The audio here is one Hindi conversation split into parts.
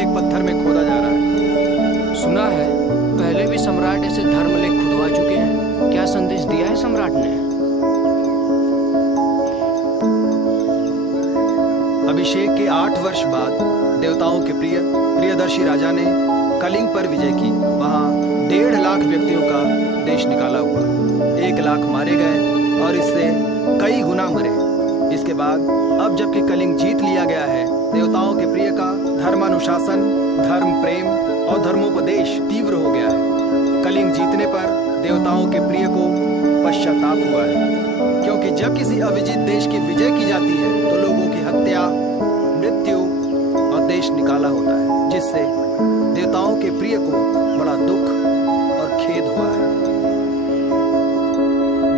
धर्मलेख पत्थर में खोदा जा रहा है। सुना है पहले भी सम्राट ऐसे धर्मलेख खुदवा चुके हैं। क्या संदेश दिया है सम्राट ने? अभिषेक के 8 वर्ष बाद देवताओं के प्रियदर्शी राजा ने कलिंग पर विजय की। वहां 1.5 लाख व्यक्तियों का देश निकाला हुआ। 1 लाख मारे गए और इससे कई गुना मरे। इसके बाद अब जबकि कलिंग जीत लिया गया है, देवताओं के प्रिय का धर्मानुशासन, धर्म प्रेम और धर्मोपदेश तीव्र हो गया है। कलिंग जीतने पर देवताओं के प्रिय को पश्चाताप हुआ है, क्योंकि जब किसी अविजित देश की विजय की जाती है तो लोगों की हत्या, मृत्यु और देश निकाला होता है, जिससे देवताओं के प्रिय को बड़ा दुख और खेद हुआ है।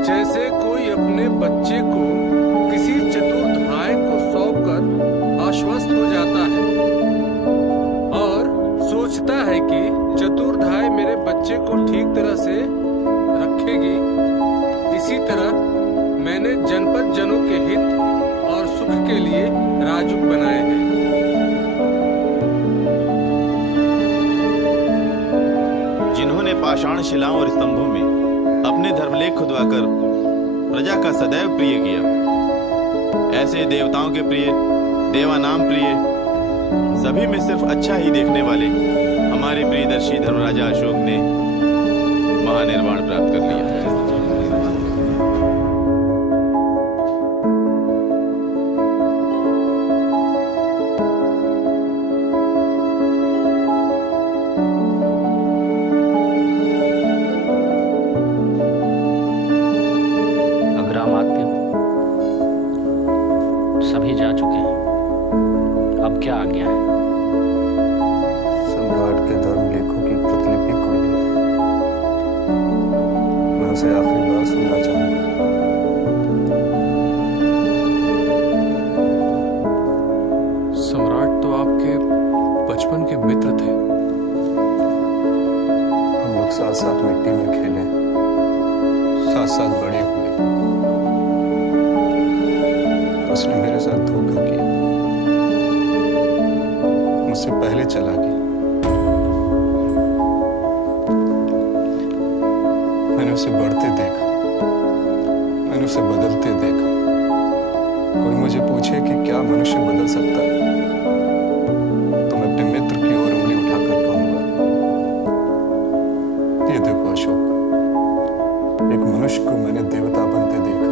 जैसे कोई अपने बच्चे को किसी चतुर्धाय को सौंपकर आश्वस्त हो जाता है और सोचता है कि चतुर्धाय मेरे बच्चे को ठीक तरह से रखेगी, इसी तरह मैंने जनपद जनों के हित और सुख के लिए राजुक बनाए हैं। जिन्होंने पाषाण शिलाओं और स्तंभों में अपने धर्मलेख खुदवाकर प्रजा का सदैव प्रिय किया, ऐसे देवताओं के प्रिय, देवानाम प्रिय, सभी में सिर्फ अच्छा ही देखने वाले हमारे प्रियदर्शी धर्मराजा अशोक ने महानिर्वाण प्राप्त कर लिया। सभी जा चुके हैं, अब क्या आज्ञा है? सम्राट के धर्मलेखों की प्रतिलिपि कोई नहीं। मैं उसे आखिरी बार सुनना चाहूंगा। सम्राट तो आपके बचपन के मित्र थे। हम लोग साथ साथ मिट्टी में खेले, साथ साथ बड़े हुए। उसने मेरे साथ धोखा किया, मुझसे पहले चला गया। मैंने उसे बढ़ते देखा, मैंने उसे बदलते देखा। कोई मुझे पूछे कि क्या मनुष्य बदल सकता है, तो मैं अपने मित्र की ओर उंगली उठाकर कहूंगा, ये देखो अशोक, एक मनुष्य को मैंने देवता बनते देखा।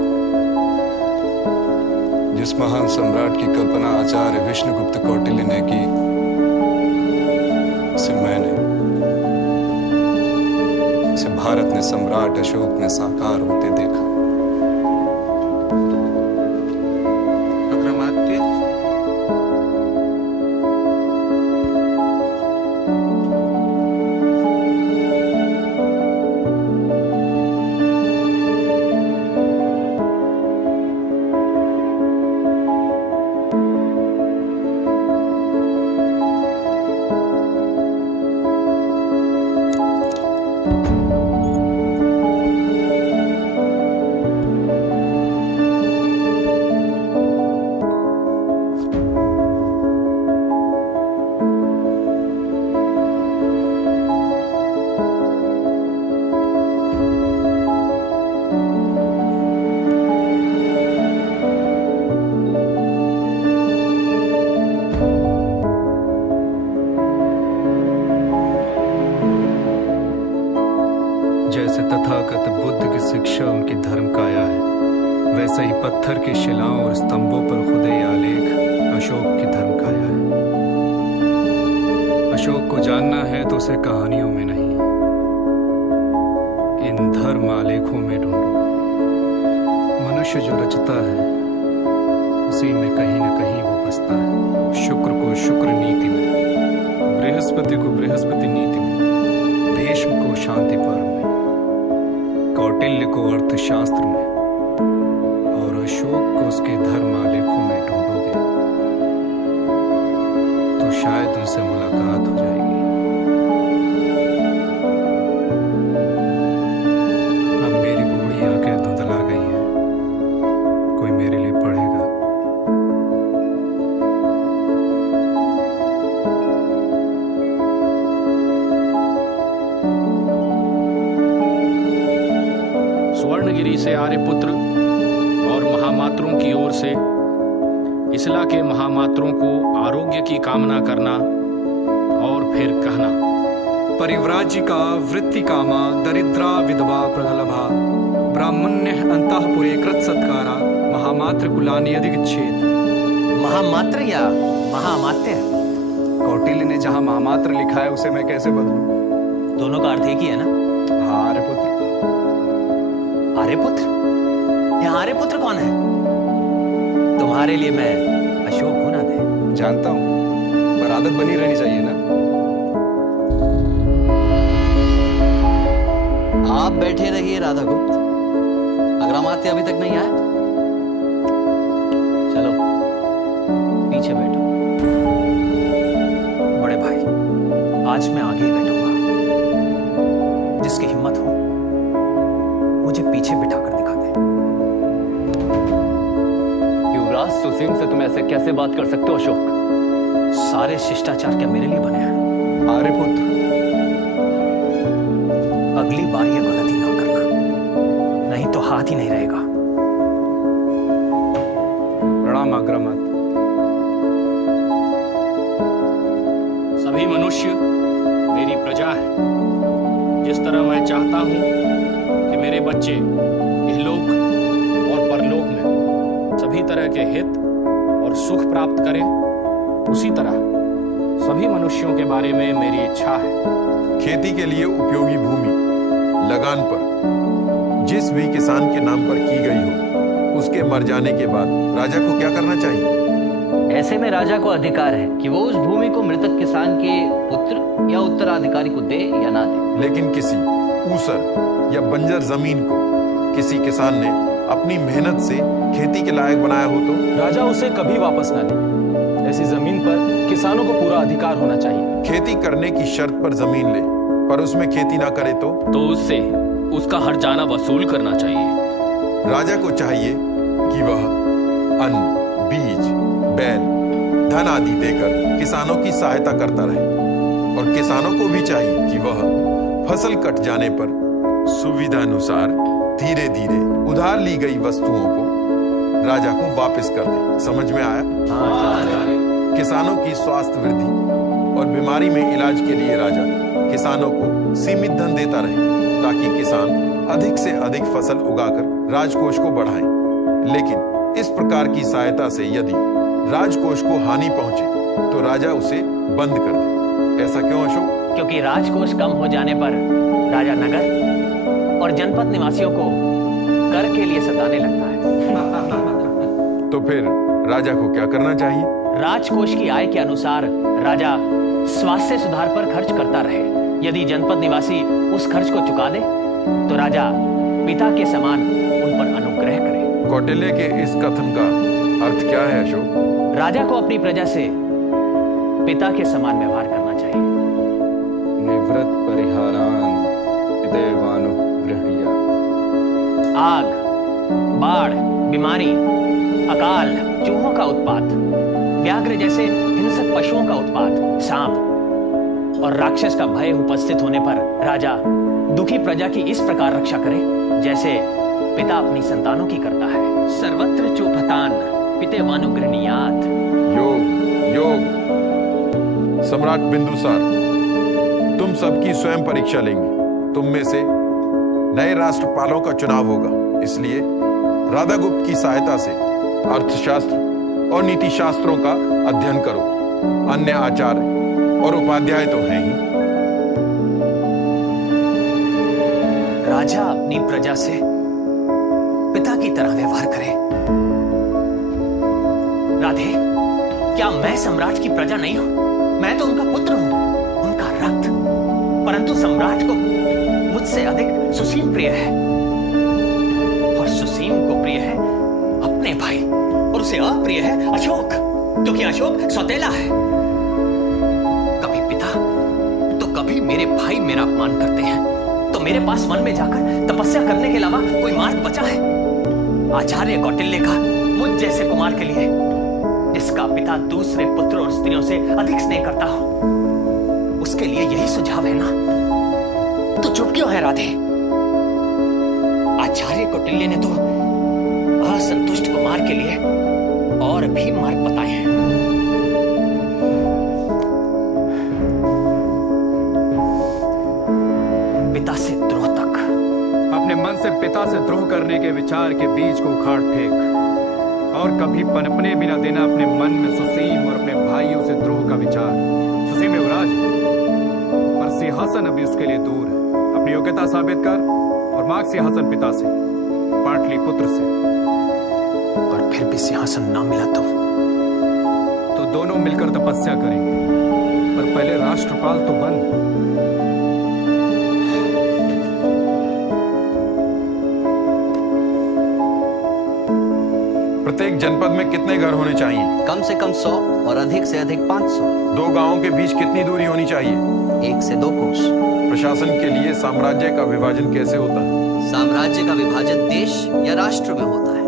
जिस महान सम्राट की कल्पना आचार्य विष्णुगुप्त कौटिल्य ने की, उसे मैंने, उसे भारत ने सम्राट अशोक में साकार होते देखा। अग्रमात्य, जैसे तथागत बुद्ध की शिक्षा उनकी धर्म काया है, वैसे ही पत्थर की शिलाओं और स्तंभों पर खुदे ये आलेख अशोक की धर्म काया है। अशोक को जानना है तो उसे कहानियों में नहीं, इन धर्म आलेखों में ढूंढो। मनुष्य जो रचता है उसी में कहीं न कहीं वो बसता है। शुक्र को शुक्र नीति में, बृहस्पति को बृहस्पति नीति में, भीष्म को शांति पर्व में, कौटिल्य को अर्थशास्त्र में और अशोक को उसके धर्म आलेखों में ढूंढोगे तो शायद उनसे मुलाकात हो जाएगी। अब मेरी बूढ़ी आंखें धुंधला गई हैं, कोई मेरे लिए पढ़ेगा? आदि से आर्यपुत्र और महामात्रों की ओर से इसला के महामात्रों को आरोग्य की कामना करना और फिर कहना, परिव्राजिका वृत्ति कामा दरिद्रा विधवा प्रगलभा ब्राह्मण्य अंतःपुरे कृत सत्कारा महामात्र कुलानि अधिगच्छेत्। महामात्र या महामात्य? कौटिल्य ने जहाँ महामात्र लिखा है उसे मैं कैसे बदलूं? दोनों का अर्थ एक ही है ना? हाँ, आर्यपुत्र। आर्यपुत्र? यहाँ आर्यपुत्र कौन है? तुम्हारे लिए मैं अशोक हूं ना दे। जानता हूँ, पर आदत बनी रहनी चाहिए ना। आप बैठे रहिए राधा गुप्त, अग्रमात्य अभी तक नहीं आया। चलो पीछे बैठो। बड़े भाई, आज मैं आगे ही बैठूंगा। जिसकी हिम्मत हो मुझे पीछे बिठाकर दिखा दे। युवराज सुसीम से तुम ऐसे कैसे बात कर सकते हो अशोक? सारे शिष्टाचार क्या मेरे लिए बने हैं? आर्यपुत्र, अगली बार ये गलती ना करना, नहीं तो हाथ ही नहीं रहेगा। प्रणाम अग्रमात्य। सभी मनुष्य मेरी प्रजा है। जिस तरह मैं चाहता हूं कि मेरे बच्चे इहलोक और परलोक में सभी तरह के हित और सुख प्राप्त करें, उसी तरह सभी मनुष्यों के बारे में मेरी इच्छा है। खेती के लिए उपयोगी भूमि लगान पर जिस भी किसान के नाम पर की गई हो, उसके मर जाने के बाद राजा को क्या करना चाहिए? ऐसे में राजा को अधिकार है कि वो उस भूमि को मृतक किसान के पुत्र या उत्तराधिकारी को दे या ना दे। लेकिन किसी ऊसर या बंजर जमीन को किसी किसान ने अपनी मेहनत से खेती के लायक बनाया हो तो राजा उसे कभी वापस ना ले। ऐसी जमीन पर किसानों को पूरा अधिकार होना चाहिए। खेती करने की शर्त पर जमीन ले, पर उसमें खेती ना करे तो उससे उसका हर्जाना वसूल करना चाहिए। राजा को चाहिए कि वह अन्न, बीज, बैल, धन आदि देकर किसानों की सहायता करता रहे, और किसानों को भी चाहिए कि वह फसल कट जाने पर सुविधानुसार धीरे धीरे उधार ली गई वस्तुओं को राजा को वापस कर दे। समझ में आया? किसानों की स्वास्थ्य वृद्धि और बीमारी में इलाज के लिए राजा किसानों को सीमित धन देता रहे, ताकि किसान अधिक से अधिक फसल उगाकर राजकोष को बढ़ाएं। लेकिन इस प्रकार की सहायता से यदि राजकोष को हानि पहुंचे तो राजा उसे बंद कर दे। ऐसा क्यों अशोक? क्योंकि राजकोष कम हो जाने पर राजा नगर और जनपद निवासियों को कर के लिए सताने लगता है। तो फिर राजा को क्या करना चाहिए? राजकोष की आय के अनुसार राजा स्वास्थ्य सुधार पर खर्च करता रहे। यदि जनपद निवासी उस खर्च को चुका दे तो राजा पिता के समान उन पर अनुग्रह करे। कौटिल्य के इस कथन का अर्थ क्या है अशोक? राजा को अपनी प्रजा से पिता के समान व्यवहार करना चाहिए। निवृत्त परिहारान देवानुग्रह्य। आग, बाढ़, बीमारी, अकाल, चूहों का उत्पात, व्याघ्र जैसे हिंसक पशुओं का उत्पात, सांप और राक्षस का भय उपस्थित होने पर राजा दुखी प्रजा की इस प्रकार रक्षा करे जैसे पिता अपनी संतानों की करता है। सर्वत्र चोपतान पितेवानुगृह्णीयात्। योग योग। सम्राट बिंदुसार, तुम सबकी स्वयं परीक्षा लेंगे। तुम में से नए राष्ट्रपालों का चुनाव होगा, इसलिए राधागुप्त की सहायता से अर्थशास्त्र और नीति शास्त्रों का अध्ययन करो। अन्य आचार्य और उपाध्याय तो हैं ही। राजा अपनी प्रजा से पिता की तरह व्यवहार करे। राधे, क्या मैं सम्राट की प्रजा नहीं हूं? मैं तो उनका पुत्र हूं, उनका रक्त। परंतु सम्राट को मुझसे अधिक सुसीम प्रिय है, और सुसीम को प्रिय है अपने भाई, और उसे अप्रिय है अशोक, क्योंकि अशोक सौतेला है। कभी पिता तो कभी मेरे भाई मेरा अपमान करते हैं, तो मेरे पास वन में जाकर तपस्या करने के अलावा कोई मार्ग बचा है? आचार्य कौटिल्य का मुझ जैसे कुमार के लिए, जिसका पिता दूसरे पुत्र और स्त्रियों से अधिक स्नेह करता हो, उसके लिए यही सुझाव है ना? तो चुप क्यों है राधे? आचार्य कौटिल्य ने तो असंतुष्ट कुमार के लिए और भी मार्ग बताए हैं। पिता से द्रोह तक। अपने मन से पिता से द्रोह करने के विचार के बीज को उखाड़ फेंक और कभी पनपने भी न देना अपने मन में सुसीम और अपने भाइयों से द्रोह का विचार। सुसीम युवराज पर सिंहासन अभी उसके लिए दूर है। अपनी योग्यता साबित कर और मांग सिंहासन पिता से, पाटलिपुत्र से। और फिर भी सिंहासन ना मिला तो दोनों मिलकर तपस्या करेंगे, पर पहले राष्ट्रपाल तो बन। प्रत्येक जनपद में कितने घर होने चाहिए? कम से कम 100 और अधिक से अधिक 500। 2 गांवों के बीच कितनी दूरी होनी चाहिए? 1 से 2 कोस। प्रशासन के लिए साम्राज्य का विभाजन कैसे होता है? साम्राज्य का विभाजन देश या राष्ट्र में होता है।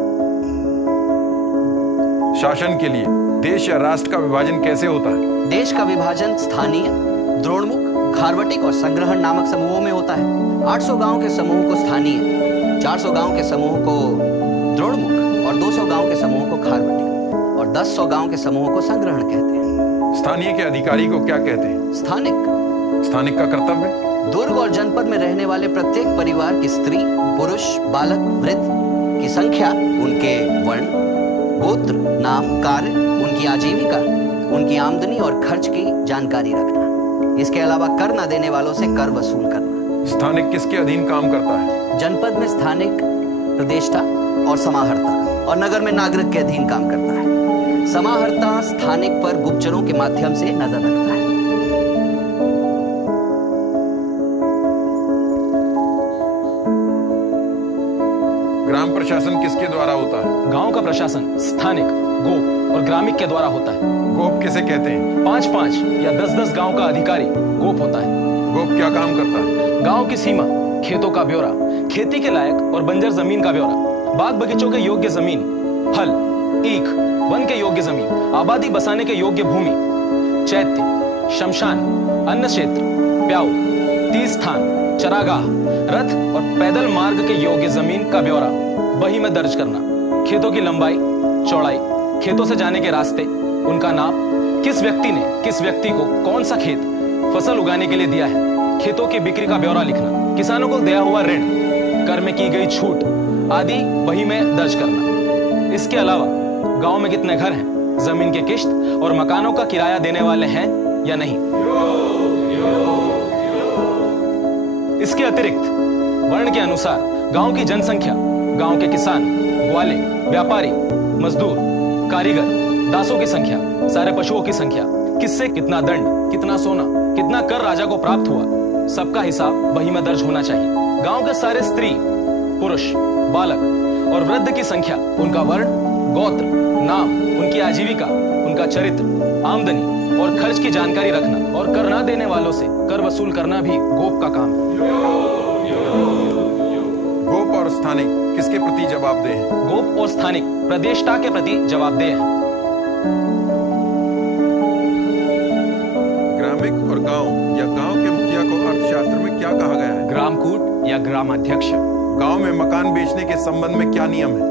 शासन के लिए देश या राष्ट्र का विभाजन कैसे होता है? देश का विभाजन स्थानीय, द्रोणमुख, खारवटिक और संग्रहण नामक समूहों में होता है। 800 गांव के समूह को स्थानीय, 400 गांव के समूह को द्रोणमुख और 200 गांव के समूह को खारवटिक और 10 गांव के समूह को संग्रहण कहते हैं। स्थानीय के अधिकारी को क्या कहते हैं? स्थानिक। स्थानिक का कर्तव्य? दुर्ग और जनपद में रहने वाले प्रत्येक परिवार की स्त्री, पुरुष, बालक, वृद्ध की संख्या, उनके वर्ण, गोत्र, नाम, कार्य, उनकी आजीविका, उनकी आमदनी और खर्च की जानकारी रखना। इसके अलावा कर न देने वालों से कर वसूल करना। स्थानिक किसके अधीन काम करता है? जनपद में स्थानिक प्रदेष्टा और समाहर्ता और नगर में नागरिक के अधीन काम करता है। समाहर्ता स्थानिक पर गुप्तचरों के माध्यम से नजर रखता है। ग्राम प्रशासन किसके द्वारा होता है? गांव का प्रशासन स्थानिक, गोप और ग्रामिक के द्वारा होता है। गोप किसे कहते हैं? 5-5 या 10-10 गांव का अधिकारी गोप होता है। गोप क्या काम करता है? गांव की सीमा, खेतों का ब्यौरा, खेती के लायक और बंजर जमीन का ब्यौरा, बाग बगीचों के योग्य जमीन, हल, ईख, वन के योग्य जमीन, आबादी बसाने के योग्य भूमि, चैत्य, शमशान, अन्न क्षेत्र, प्याऊ, तीर्थ स्थान, चरागाह, रथ और पैदल मार्ग के योग्य जमीन का ब्यौरा बही में दर्ज करना। खेतों की लंबाई, चौड़ाई, खेतों से जाने के रास्ते, उनका नाप, किस व्यक्ति ने किस व्यक्ति को कौन सा खेत फसल उगाने के लिए दिया है, खेतों की बिक्री का ब्यौरा लिखना, किसानों को दिया हुआ ऋण, कर में की गई छूट आदि बही में दर्ज करना। इसके अलावा गांव में कितने घर हैं, जमीन के किश्त और मकानों का किराया देने वाले हैं या नहीं। इसके अतिरिक्त वर्ण के अनुसार गांव की जनसंख्या, गांव के किसान, ग्वाले, व्यापारी, मजदूर, कारीगर, दासों की संख्या, सारे पशुओं की संख्या, किससे कितना दंड, कितना सोना, कितना कर राजा को प्राप्त हुआ, सबका हिसाब बही में दर्ज होना चाहिए। गांव के सारे स्त्री, पुरुष, बालक और वृद्ध की संख्या, उनका वर्ण, गोत्र, नाम, उनकी आजीविका, उनका चरित्र, आमदनी और खर्च की जानकारी रखना और कर न देने वालों से कर वसूल करना भी गोप का काम है। गोप और स्थानिक किसके प्रति जवाबदेह हैं? गोप और स्थानिक प्रदेष्टा के प्रति जवाबदेह हैं। ग्रामिक और गांव या गांव के मुखिया को अर्थशास्त्र में क्या कहा गया है? ग्रामकूट या ग्रामाध्यक्ष। गांव में मकान बेचने के संबंध में क्या नियम है?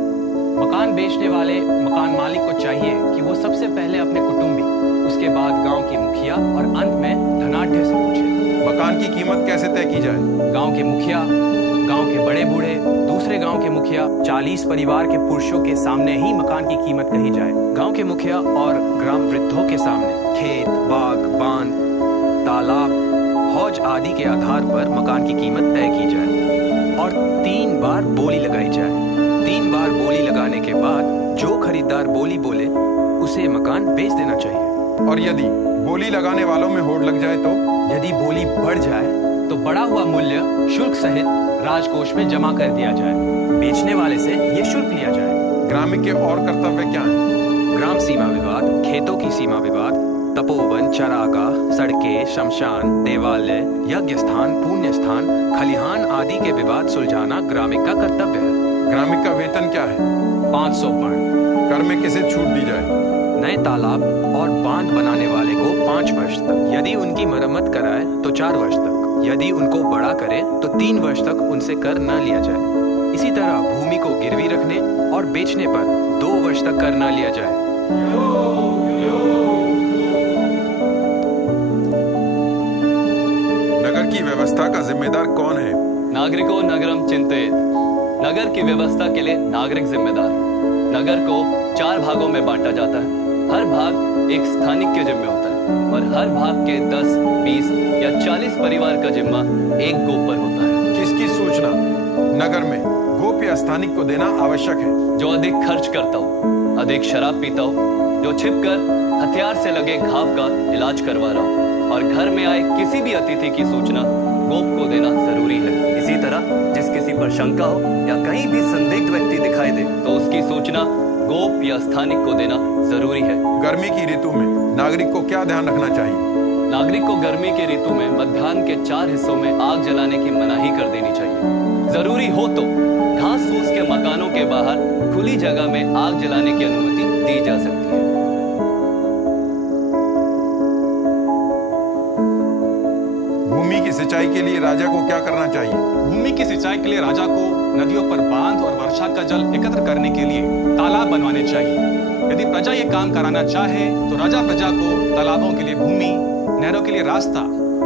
मकान बेचने वाले मकान मालिक को चाहिए कि वो सबसे पहले अपने कुटुंबी, उसके बाद गांव की मुखिया और अंत में धनाढ्य से पूछे। मकान की कीमत कैसे तय की जाए? गांव के मुखिया, गांव के बड़े बूढ़े, दूसरे गांव के मुखिया, 40 परिवार के पुरुषों के सामने ही मकान की कीमत कही जाए। गांव के मुखिया और ग्राम वृद्धों के सामने खेत, बाग, बांध, तालाब, हौज आदि के आधार पर मकान की कीमत तय की जाए और 3 बार बोली लगाई जाए। 3 बार बोली लगाने के बाद जो खरीदार बोली बोले उसे मकान बेच देना चाहिए। और यदि बोली लगाने वालों में होड़ लग जाए तो? यदि बोली बढ़ जाए तो बढ़ा हुआ मूल्य शुल्क सहित राजकोष में जमा कर दिया जाए। बेचने वाले से ये शुल्क लिया जाए। ग्रामीण के और कर्तव्य क्या हैं? ग्राम सीमा विवाद, खेतों की सीमा विवाद, तपोवन, चरागाह, सड़कें, शमशान, देवालय, यज्ञ स्थान, पुण्य स्थान, खलिहान आदि के विवाद सुलझाना ग्रामिक का कर्तव्य है। ग्रामिक का वेतन क्या है? 500 पर्ण। कर में किसे छूट दी जाए? नए तालाब और बांध बनाने वाले को 5 वर्ष तक, यदि उनकी मरम्मत कराए तो 4 वर्ष तक, यदि उनको बड़ा करे तो 3 वर्ष तक उनसे कर न लिया जाए। इसी तरह भूमि को गिरवी रखने और बेचने पर 2 वर्ष तक कर न लिया जाए। नगर की व्यवस्था का जिम्मेदार कौन है? नागरिको नगरम चिंतित। नगर की व्यवस्था के लिए नागरिक जिम्मेदार। नगर को 4 भागों में बांटा जाता है। हर भाग एक स्थानिक के जिम्मे होता है और हर भाग के 10, 20 या 40 परिवार का जिम्मा एक गोप पर होता है। किसकी सूचना नगर में गोप या स्थानिक को देना आवश्यक है? जो अधिक खर्च करता हो, अधिक शराब पीता हो, जो छिपकर हथियार से लगे घाव का इलाज करवा रहा हो और घर में आए किसी भी अतिथि की सूचना गोप को देना जरूरी है। इसी तरह जिस किसी पर शंका हो या कहीं भी संदिग्ध व्यक्ति दिखाई दे तो उसकी सूचना गोप या स्थानिक को देना जरूरी है। गर्मी की ऋतु में नागरिक को क्या ध्यान रखना चाहिए? नागरिक को गर्मी की ऋतु में मध्याह्न के 4 हिस्सों में आग जलाने की मनाही कर देनी चाहिए। जरूरी हो तो घास फूस के मकानों के बाहर खुली जगह में आग जलाने की अनुमति दी जा सकती है। भूमि की सिंचाई के लिए राजा को क्या करना चाहिए? भूमि की सिंचाई के लिए राजा को नदियों पर बांध और वर्षा का जल एकत्र करने के लिए तालाब बनवाने चाहिए। यदि प्रजा ये काम कराना चाहे तो राजा प्रजा को तालाबों के लिए भूमि, नहरों के लिए रास्ता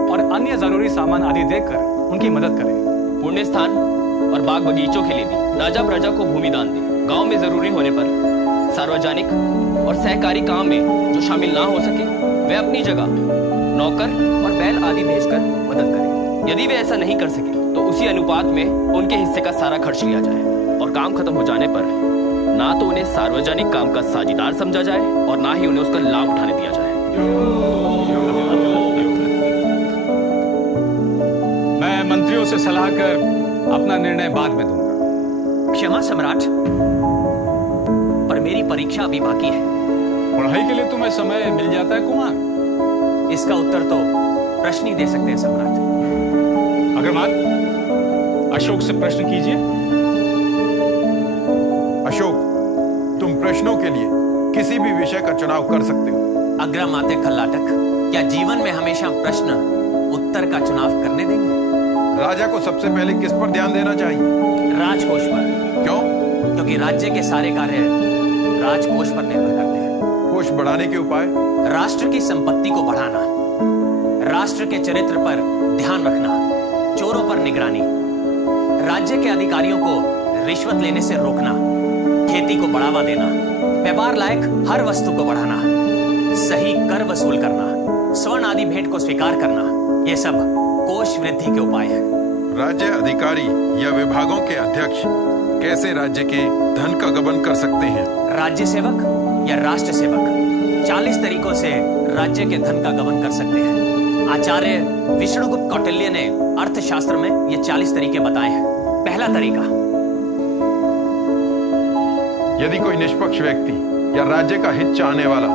और अन्य जरूरी सामान आदि देकर उनकी मदद करे। पुण्य स्थान और बाग बगीचों के लिए भी राजा प्रजा को भूमि दान दे। गांव में जरूरी होने पर सार्वजनिक और सहकारी काम में जो शामिल ना हो सके वे अपनी जगह नौकर और बैल आदि भेजकर मदद करें। यदि वे ऐसा नहीं कर सके तो उसी अनुपात में उनके हिस्से का सारा खर्च लिया जाए और काम खत्म हो जाने पर ना तो उन्हें सार्वजनिक काम का साझेदार समझा जाए और ना ही उन्हें उसका लाभ उठाने दिया जाए। मैं मंत्रियों से सलाह कर अपना निर्णय बाद में दूंगा। क्षमा सम्राट, पर मेरी परीक्षा अभी बाकी है। पढ़ाई के लिए तुम्हें समय मिल जाता है कुमार? इसका उत्तर तो प्रश्न ही दे सकते हैं सम्राट। अग्रवाल, अशोक से प्रश्न कीजिए। अशोक, तुम प्रश्नों के लिए किसी भी विषय का चुनाव कर सकते हो। अग्रमाते खल्लाटक, क्या जीवन में हमेशा प्रश्न उत्तर का चुनाव करने देंगे? राजा को सबसे पहले किस पर ध्यान देना चाहिए? राजकोष पर। क्यों? क्योंकि राज्य के सारे कार्य राजकोष पर निर्भर करते हैं। कोष बढ़ाने के उपाय? राष्ट्र की संपत्ति को बढ़ाना, राष्ट्र के चरित्र पर ध्यान रखना, चोरों पर निगरानी, राज्य के अधिकारियों को रिश्वत लेने से रोकना, खेती को बढ़ावा देना, व्यापार लायक हर वस्तु को बढ़ाना, सही कर वसूल करना, स्वर्ण आदि भेंट को स्वीकार करना, ये सब कोष वृद्धि के उपाय हैं। राज्य अधिकारी या विभागों के अध्यक्ष कैसे राज्य के धन का गबन कर सकते हैं? राज्य सेवक या राष्ट्र सेवक 40 तरीकों से राज्य के धन का गबन कर सकते हैं। आचार्य विष्णुगुप्त कौटिल्य ने अर्थशास्त्र में ये 40 तरीके बताए हैं। पहला तरीका, यदि कोई निष्पक्ष व्यक्ति या राज्य का हित चाहने वाला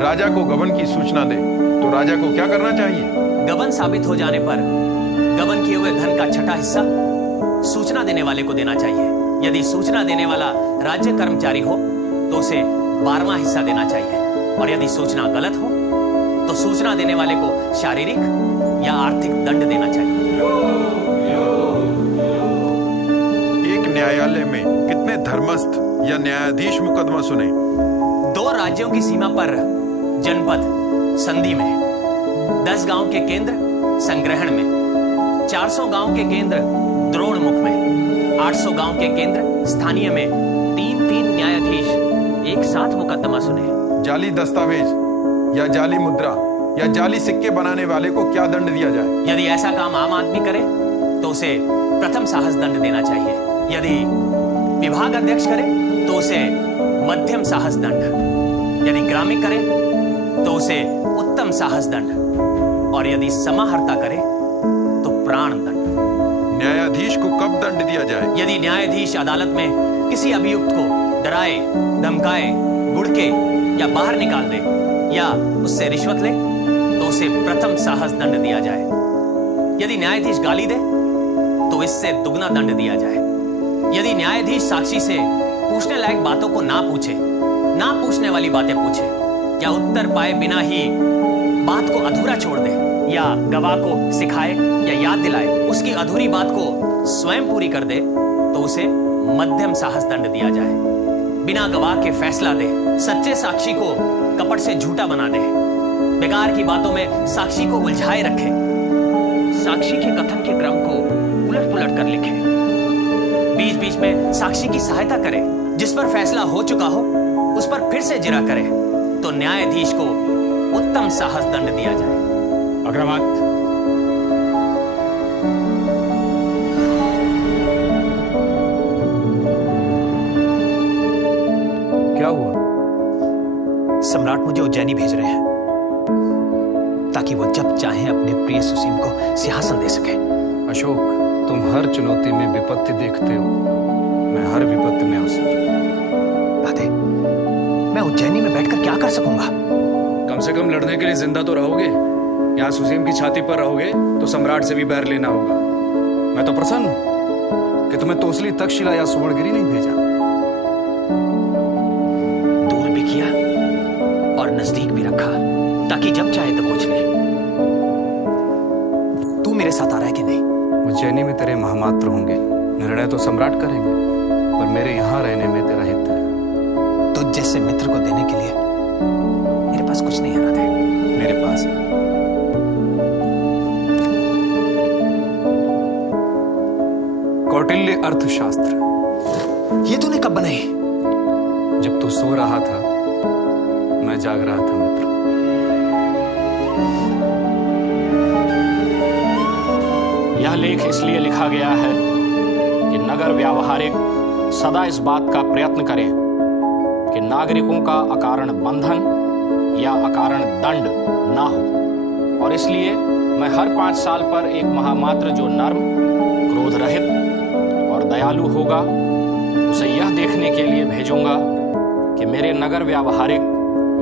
राजा को गबन की सूचना दे तो राजा को क्या करना चाहिए? गबन साबित हो जाने पर गबन किए हुए धन का 6वां हिस्सा सूचना देने वाले को देना चाहिए। यदि सूचना देने वाला राज्य कर्मचारी हो तो उसे 12वां हिस्सा देना चाहिए और यदि सूचना गलत हो तो सूचना देने वाले को शारीरिक या आर्थिक दंड देना चाहिए। एक न्यायालय में कितने धर्मस्थ या न्यायाधीश मुकदमा सुने? 2 राज्यों की सीमा पर जनपद संधि में, 10 गांव के केंद्र संग्रहण में, 400 गांव के केंद्र द्रोणमुख में, 800 गांव के केंद्र स्थानीय में 3-3 न्यायाधीश एक साथ मुकदमा सुने। जाली दस्तावेज या जाली मुद्रा या जाली सिक्के बनाने वाले को क्या दंड दिया जाए? यदि ऐसा काम आम आदमी करे तो उसे प्रथम साहस दंड देना चाहिए। यदि विभाग अध्यक्ष करे तो उसे मध्यम साहस दंड, यदि ग्रामीण करे तो उसे उत्तम साहस दंड और यदि समाहर्ता करे तो प्राण दंड। न्यायाधीश को कब दंड दिया जाए? यदि न्यायाधीश अदालत में किसी अभियुक्त को डराए, धमकाए, गुड़के या बाहर निकाल दे या उससे रिश्वत ले तो उसे प्रथम साहस दंड दिया जाए। यदि न्यायाधीश गाली दे तो इससे दुगना दंड दिया जाए। यदि न्यायाधीश साक्षी से पूछने लायक बातों को ना पूछे, ना पूछने वाली बातें पूछे या उत्तर पाए बिना ही बात को अधूरा छोड़ दे या गवाह को सिखाए या याद दिलाए उसकी अधूरी बात को स्वयं पूरी कर दे तो उसे मध्यम साहस दंड दिया जाए। बिना गवाह के फैसला दे, सच्चे साक्षी को कपट से झूठा बना दे, बेकार की बातों में साक्षी को उलझाए रखे, साक्षी के कथन के क्रम को उलट पुलट कर लिखे, बीच बीच में साक्षी की सहायता करे, जिस पर फैसला हो चुका हो उस पर फिर से जिरा करे, तो न्यायाधीश को उत्तम साहस दंड दिया जाए। अग्रमत। क्या हुआ? सम्राट मुझे उज्जैनी भेज रहे हैं ताकि वो जब चाहे अपने प्रिय सुसीम को सिंहासन दे सके। अशोक, तुम हर चुनौती में विपत्ति देखते हो, मैं हर विपत्ति में अवसर। राधे, मैं उज्जैनी में बैठकर क्या कर सकूंगा? कम से कम लड़ने के लिए जिंदा तो रहोगे। यहाँ सुसीम की छाती पर रहोगे तो सम्राट से भी बैर लेना होगा। मैं तो प्रसन्न हूं कि तुम्हें तोसली, तक्षशिला या सुवर्णगिरी नहीं भेजा। दूर भी किया और नजदीक भी रखा ताकि जब चाहे तब पहुंच ले। तू मेरे साथ आ रहा है कि नहीं? उज्जैनी में तेरे महामात्र होंगे, निर्णय तो सम्राट करेंगे, पर मेरे यहां रहने में तेरा हित है। तुझ जैसे मित्र को देने के लिए मेरे पास कुछ नहीं है राधे। मेरे पास है। कौटिल्य अर्थशास्त्र। ये तूने कब बनाई? जब तू सो रहा था मैं जाग रहा था मित्र। यह लेख इसलिए लिखा गया है कि नगर व्यावहारिक सदा इस बात का प्रयत्न करें कि नागरिकों का अकारण बंधन या अकारण दंड ना हो, और इसलिए मैं हर 5 साल पर एक महामात्र जो नर्म, क्रोध रहित और दयालु होगा उसे यह देखने के लिए भेजूंगा कि मेरे नगर व्यावहारिक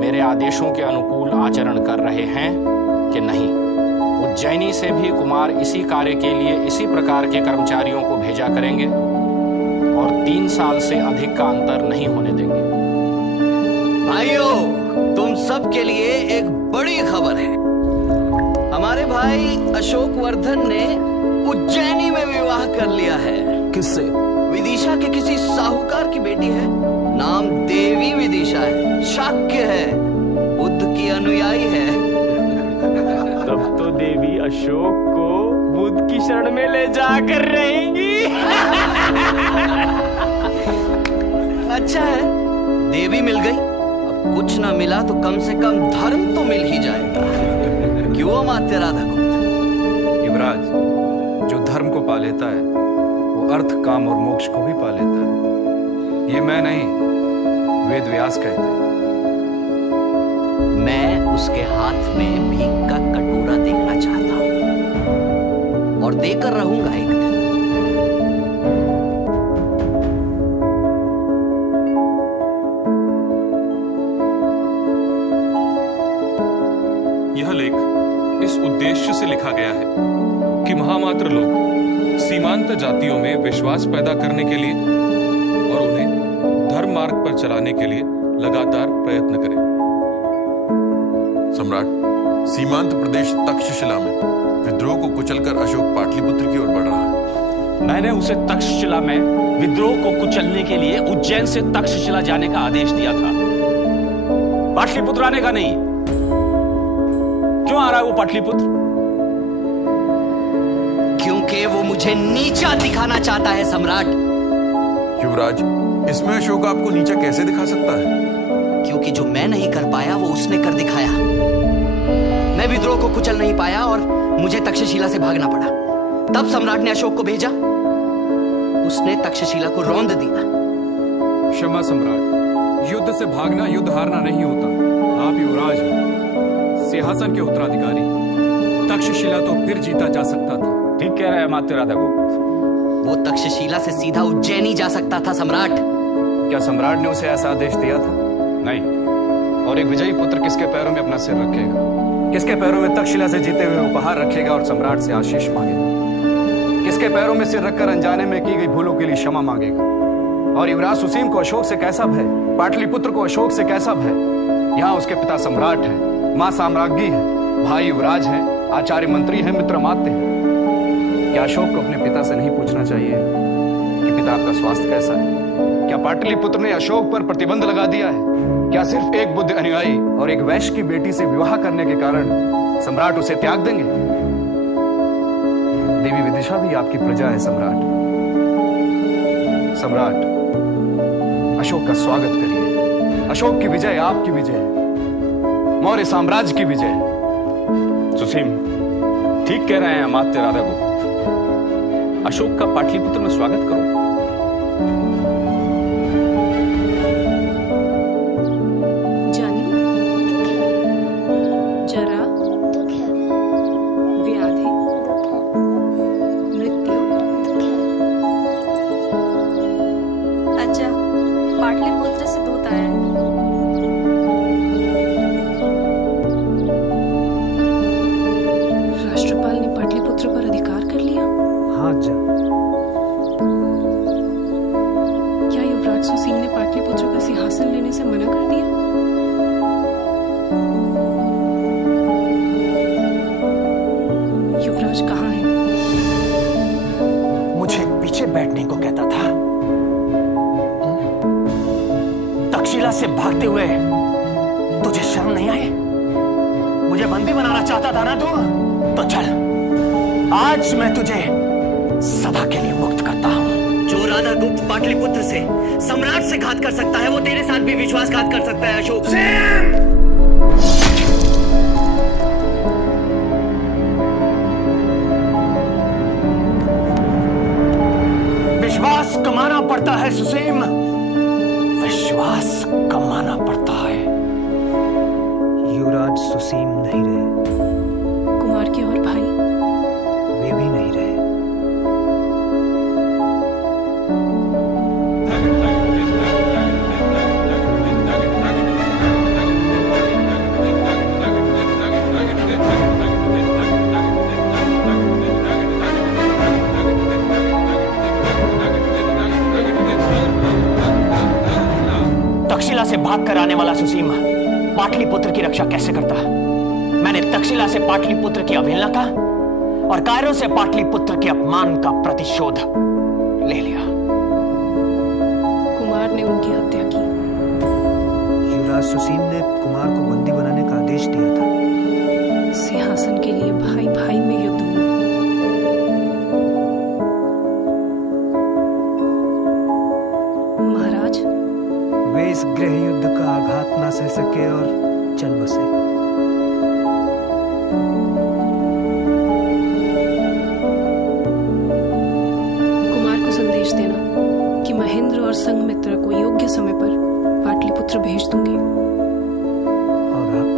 मेरे आदेशों के अनुकूल आचरण कर रहे हैं कि नहीं। उज्जैनी से भी कुमार इसी कार्य के लिए इसी प्रकार के कर्मचारियों को भेजा करेंगे और 3 साल से अधिक का अंतर नहीं होने देंगे। भाइयों, तुम सब के लिए एक बड़ी खबर है। हमारे भाई अशोक वर्धन ने उज्जैनी में विवाह कर लिया है। किससे? विदिशा के किसी साहूकार की बेटी है, नाम देवी विदिशा है, शाक्य है, बुद्ध की अनुयायी है। तब तो देवी अशोक को बुद्ध की शरण में ले जाकर रहेंगी। अच्छा है, देवी मिल गई, अब कुछ ना मिला तो कम से कम धर्म तो मिल ही जाएगा। क्यों अमात्य राधाकुंड? युवराज, जो धर्म को पा लेता है वो अर्थ, काम और मोक्ष को भी पा लेता है। ये मैं नहीं, वेद व्यास कहते हैं। मैं उसके हाथ में भीख का कटोरा देखना चाहता हूं और देकर रहूंगा एक दिन। यह लेख इस उद्देश्य से लिखा गया है कि महामात्र लोग सीमांत जातियों में विश्वास पैदा करने के लिए और उन्हें धर्म मार्ग पर चलाने के लिए लगातार प्रयत्न करें। सम्राट, सीमांत प्रदेश तक्षशिला में विद्रोह को कुचलकर अशोक पाटलिपुत्र की ओर बढ़ रहा है। मैंने उसे तक्षशिला में विद्रोह को कुचलने के लिए उज्जैन से तक्षशिला जाने का आदेश दिया था, पाटलिपुत्र आने का नहीं। क्यों आ रहा है वो पाटलिपुत्र? क्योंकि वो मुझे नीचा दिखाना चाहता है सम्राट। युवराज, इसमें अशोक आपको नीचा कैसे दिखा सकता है? क्योंकि जो मैं नहीं कर पाया वो उसने कर दिखाया। मैं विद्रोह को कुचल नहीं पाया और मुझे तक्षशिला से भागना पड़ा। तब सम्राट ने अशोक को भेजा, उसने तक्षशिला को रौंद दिया। क्षमा सम्राट, युद्ध से भागना युद्ध हारना नहीं होता। आप युवराज हैं, सिंहासन के उत्तराधिकारी। तक्षशिला तो फिर जीता जा सकता था। ठीक कह रहे हैं मात्य राधाकुंड। वो तक्षशिला से सीधा उज्जैनी जा सकता था सम्राट। क्या सम्राट ने उसे ऐसा आदेश दिया था? नहीं। और एक विजयी पुत्र किसके पैरों में अपना सिर रखेगा? किसके पैरों में तक्षशिला से जीते हुए उपहार रखेगा और सम्राट से आशीष मांगेगा? किसके पैरों में सिर रखकर अनजाने में की गई भूलों के लिए क्षमा मांगेगा? और युवराज सुसीम को अशोक से कैसा भय? पाटलिपुत्र को अशोक से कैसा भय? यहाँ उसके पिता सम्राट हैं, माँ साम्राज्ञी है, भाई युवराज है, आचार्य मंत्री है, मित्र अमात्य है। क्या अशोक को अपने पिता से नहीं पूछना चाहिए कि पिता आपका स्वास्थ्य कैसा है? क्या पाटलिपुत्र ने अशोक पर प्रतिबंध लगा दिया है? क्या सिर्फ एक बुद्ध अनुयायी और एक वैश्य की बेटी से विवाह करने के कारण सम्राट उसे त्याग देंगे? देवी विदिशा भी आपकी प्रजा है सम्राट। सम्राट, अशोक का स्वागत करिए। अशोक की विजय आपकी विजय है, मौर्य साम्राज्य की विजय है। सुसीम ठीक कह रहे हैं अमात्य राधा गुप्त। अशोक का पाटलिपुत्र में स्वागत करो। से भागते हुए तुझे शर्म नहीं आई? मुझे बंदी बनाना चाहता था ना तू? तो चल, आज मैं तुझे सदा के लिए मुक्त करता हूं। जो राधा गुप्त पाटलिपुत्र से सम्राट से घात कर सकता है, वो तेरे साथ भी विश्वासघात कर सकता है अशोक। विश्वास कमाना पड़ता है सुसीम, विश्वास कमाना पड़ता है। युवराज सुसीम नहीं रहे, कुमार के और भाई वे भी नहीं रहे। तक्षशिला से भागकर आने वाला सुसीम पाटलिपुत्र की रक्षा कैसे करता? मैंने तक्षशिला से पाटलिपुत्र की अवहेलना का और कायरों से पाटलिपुत्र के अपमान का प्रतिशोध ले लिया। कुमार ने उनकी हत्या की। युवराज सुसीम ने कुमार को बंदी बनाने का आदेश दिया था। सिंहासन के लिए भाई भाई में युद्ध हुआ। महाराज, वे इस गृह युद्ध का आघात ना सह सके और चल बसे। कुमार को संदेश देना कि महेंद्र और संघमित्रा को योग्य समय पर पाटलिपुत्र भेज दूंगी। और आप?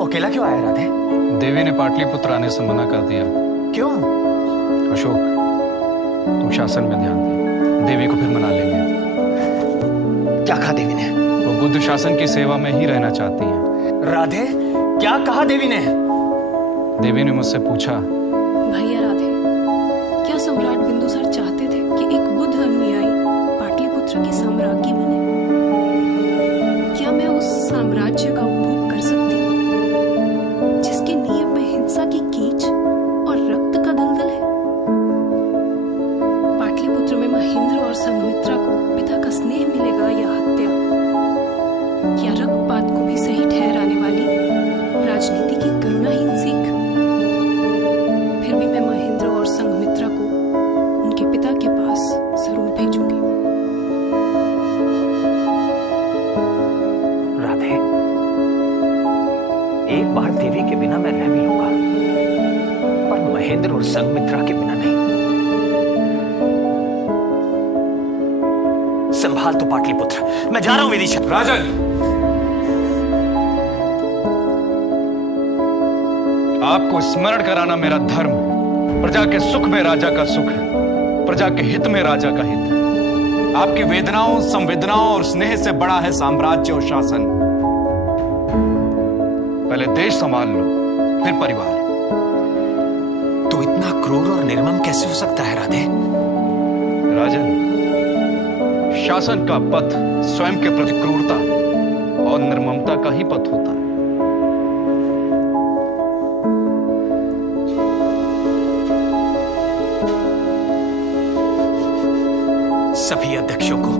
अकेला क्यों आया राधे? देवी ने पाटलिपुत्र आने से मना कर दिया। क्यों? अशोक, तुम शासन में ध्यान दे, देवी को फिर मना लेंगे। क्या कहा देवी ने? वो बुद्ध शासन की सेवा में ही रहना चाहती हैं। राधे, क्या कहा देवी ने? देवी ने मुझसे पूछा, भैया राधे, क्या सम्राट बिंदुसार चाहते थे कि एक बुद्ध अनुयायी पाटलिपुत्र की साम्राज्ञी बने? क्या मैं उस साम्राज्य का उपभोग कर सकती हूँ जिसके नियम में हिंसा की कीच और रक्त का दलदल है? पाटलिपुत्र में महेंद्र और संघमित्रा को पिता का स्नेह मिलेगा या हत्या? क्या रक्तपात को भी सही ठहराने वाली राजनीति की करुणाहीन सीख? फिर भी मैं महेंद्र और संघमित्रा को उनके पिता के पास जरूर भेजूंगी। राधे, एक बार देवी के बिना मैं रह भी लूंगा, पर महेंद्र और संघमित्रा के बिना नहीं। संभाल तो पाटलिपुत्र, मैं जा रहा हूं विदिशा। राजन, आपको स्मरण कराना मेरा धर्म है। प्रजा के सुख में राजा का सुख है, प्रजा के हित में राजा का हित है। आपकी वेदनाओं, संवेदनाओं और स्नेह से बड़ा है साम्राज्य और शासन। पहले देश संभाल लो, फिर परिवार। तो इतना क्रूर और निर्मम कैसे हो सकता है राधे? राजन, शासन का पथ स्वयं के प्रति क्रूरता और निर्ममता का ही पथ होता है। सभी अध्यक्षों को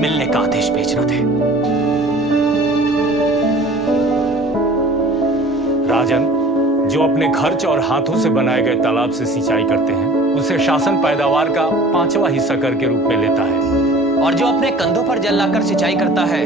मिलने का आदेश भेजना थे। राजन, जो अपने खर्च और हाथों से बनाए गए तालाब से सिंचाई करते हैं उसे शासन पैदावार का 5वां हिस्सा कर के रूप में लेता है। और जो अपने कंधों पर जल लाकर सिंचाई करता है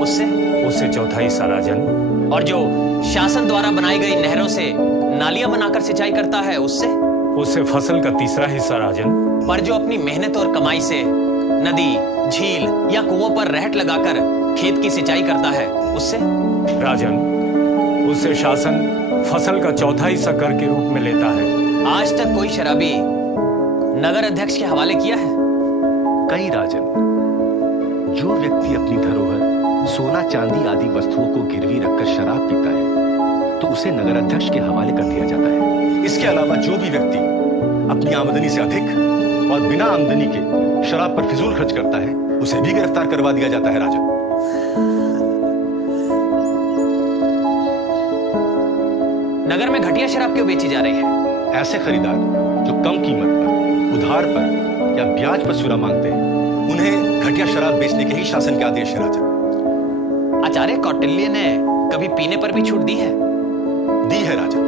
उससे 4था हिस्सा राजन। और जो शासन द्वारा बनाई गई नहरों से नालियां बनाकर सिंचाई करता है उससे फसल का 3रा हिस्सा राजन। पर जो अपनी मेहनत और कमाई से नदी, झील या कुओं पर रहट लगाकर खेत की सिंचाई करता है उससे उससे शासन फसल का 4था हिस्सा कर के रूप में लेता है। आज तक कोई शराबी नगर अध्यक्ष के हवाले किया है? कई राजन। जो व्यक्ति अपनी धरोहर सोना चांदी आदि वस्तुओं को गिरवी रखकर शराब पीता है तो उसे नगर अध्यक्ष के हवाले कर दिया जाता है। इसके अलावा जो भी व्यक्ति अपनी आमदनी से अधिक और बिना आमदनी के शराब पर फिजूल खर्च करता है उसे भी गिरफ्तार करवा दिया जाता है राजन। नगर में घटिया शराब क्यों बेची जा रही है? ऐसे खरीदार जो कम कीमत पर, उधार पर या ब्याज पर चूरा मांगते हैं उन्हें घटिया शराब बेचने के ही शासन के आदेश है राजन। आचार्य कौटिल्य ने कभी पीने पर भी छूट दी है? दी है राजन।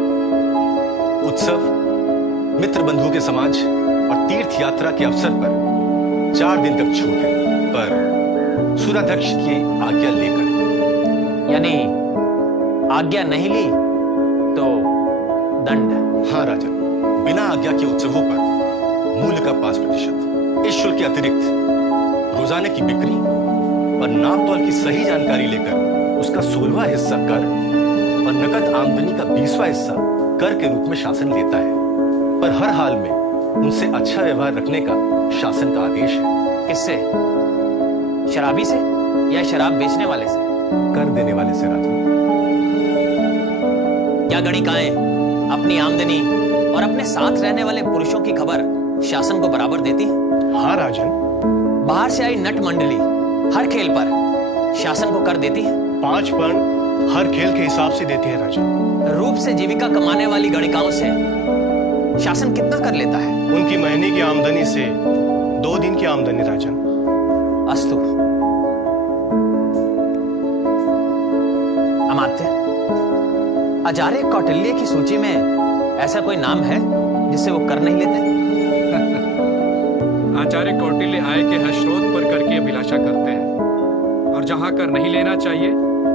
उत्सव, मित्र बंधुओं के समाज और तीर्थ यात्रा के अवसर पर 4 दिन तक छूट है, पर सूराध्यक्ष की आज्ञा लेकर। यानी आज्ञा नहीं ली तो दंड? हाँ राजन, बिना आज्ञा के उत्सवों पर मूल्य का 5%। इस शुल्क के अतिरिक्त रोजाने की बिक्री और नाप तौल की सही जानकारी लेकर उसका 16वां हिस्सा कर और नकद आमदनी का 20वां हिस्सा कर के रूप में शासन लेता है। पर हर हाल में उनसे अच्छा व्यवहार रखने का शासन का आदेश है। किससे? शराबी से या शराब बेचने वाले से? कर देने वाले से राजन। क्या गणिकाएं अपनी आमदनी और अपने साथ रहने वाले पुरुषों की खबर शासन को बराबर देती है? हाँ राजन। बाहर से आई नट मंडली हर खेल पर शासन को कर देती है? 5 पर्ण हर खेल के हिसाब से देती है राजन। रूप से जीविका कमाने वाली गणिकाओं से शासन कितना कर लेता है? उनकी महीने की आमदनी से 2 दिन की आमदनी राजन। अस्तु। अमात्य, आचार्य कौटिल्य की सूची में ऐसा कोई नाम है जिससे वो कर नहीं लेते? आचार्य कौटिल्य आय के हर स्रोत पर कर की अभिलाषा करते हैं और जहां कर नहीं लेना चाहिए